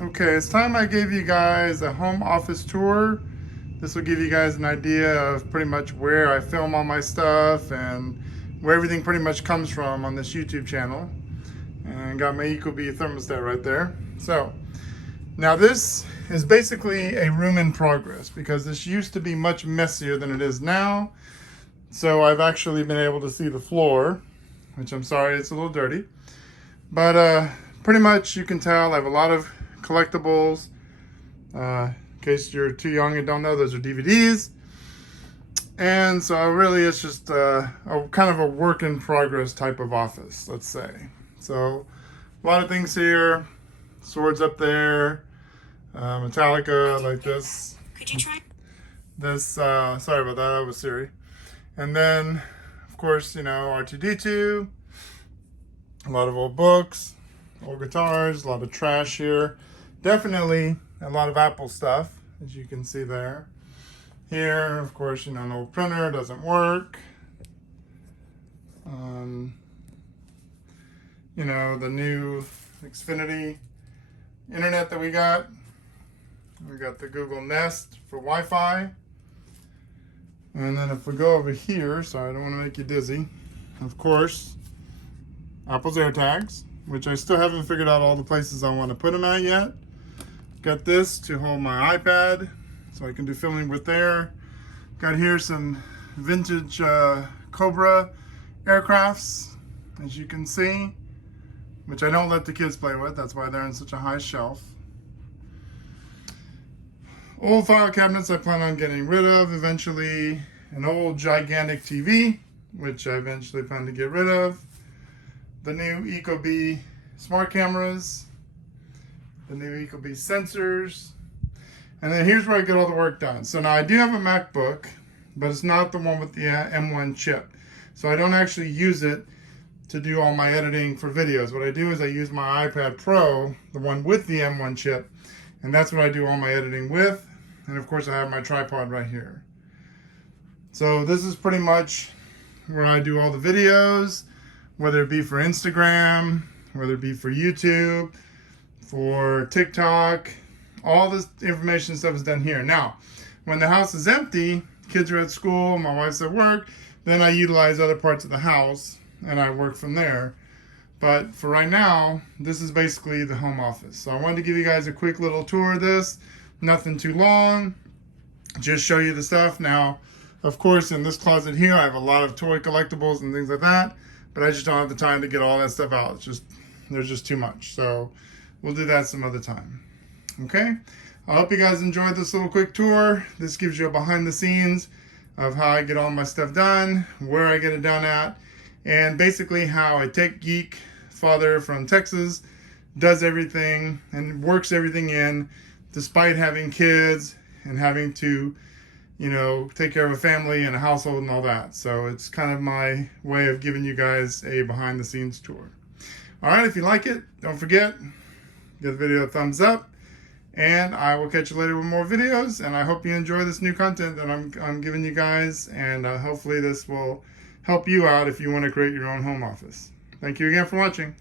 Okay, it's time I gave you guys a home office tour. This will give you guys an idea of pretty much where I film all my stuff and where everything pretty much comes from on this YouTube channel. And got my Ecobee thermostat right there. So, now this is basically a room in progress because this used to be much messier than it is now. So I've actually been able to see the floor, which I'm sorry, it's a little dirty. But pretty much you can tell I have a lot of collectibles. In case you're too young and don't know, those are DVDs. And so really it's just a kind of a work in progress type of office, let's say. So a lot of things here, swords up there, Metallica like this. Could you try? This, sorry about that was Siri. And then, of course, you know, R2-D2, a lot of old books, old guitars, a lot of trash here. Definitely a lot of Apple stuff, as you can see there. Here, of course, you know, an old printer doesn't work. You know, the new Xfinity internet that we got. We got the Google Nest for Wi-Fi. And then if we go over here, sorry, I don't want to make you dizzy. Of course, Apple's AirTags, which I still haven't figured out all the places I want to put them at yet. Got this to hold my iPad, so I can do filming with there. Got here some vintage Cobra aircrafts, as you can see, which I don't let the kids play with. That's why they're on such a high shelf. Old file cabinets I plan on getting rid of eventually. An old gigantic TV, which I eventually plan to get rid of. The new Ecobee smart cameras. The new Ecobee sensors. And then here's where I get all the work done. So now I do have a MacBook, but it's not the one with the M1 chip. So I don't actually use it to do all my editing for videos. What I do is I use my iPad Pro, the one with the M1 chip, and that's what I do all my editing with. And of course I have my tripod right here. So this is pretty much where I do all the videos, whether it be for Instagram, whether it be for YouTube, for TikTok, all this information stuff is done here. Now, when the house is empty, kids are at school, my wife's at work, then I utilize other parts of the house and I work from there. But for right now, this is basically the home office. So I wanted to give you guys a quick little tour of this. Nothing too long, just show you the stuff. Now, of course, in this closet here, I have a lot of toy collectibles and things like that, but I just don't have the time to get all that stuff out. It's just, there's just too much. So we'll do that some other time. Okay, I hope you guys enjoyed this little quick tour. This gives you a behind the scenes of how I get all my stuff done, where I get it done at, and basically how a tech geek father from Texas does everything and works everything in despite having kids and having to, you know, take care of a family and a household and all that. So it's kind of my way of giving you guys a behind the scenes tour. All right, if you like it, don't forget, give the video a thumbs up. And I will catch you later with more videos. And I hope you enjoy this new content that I'm giving you guys. And hopefully this will help you out if you want to create your own home office. Thank you again for watching.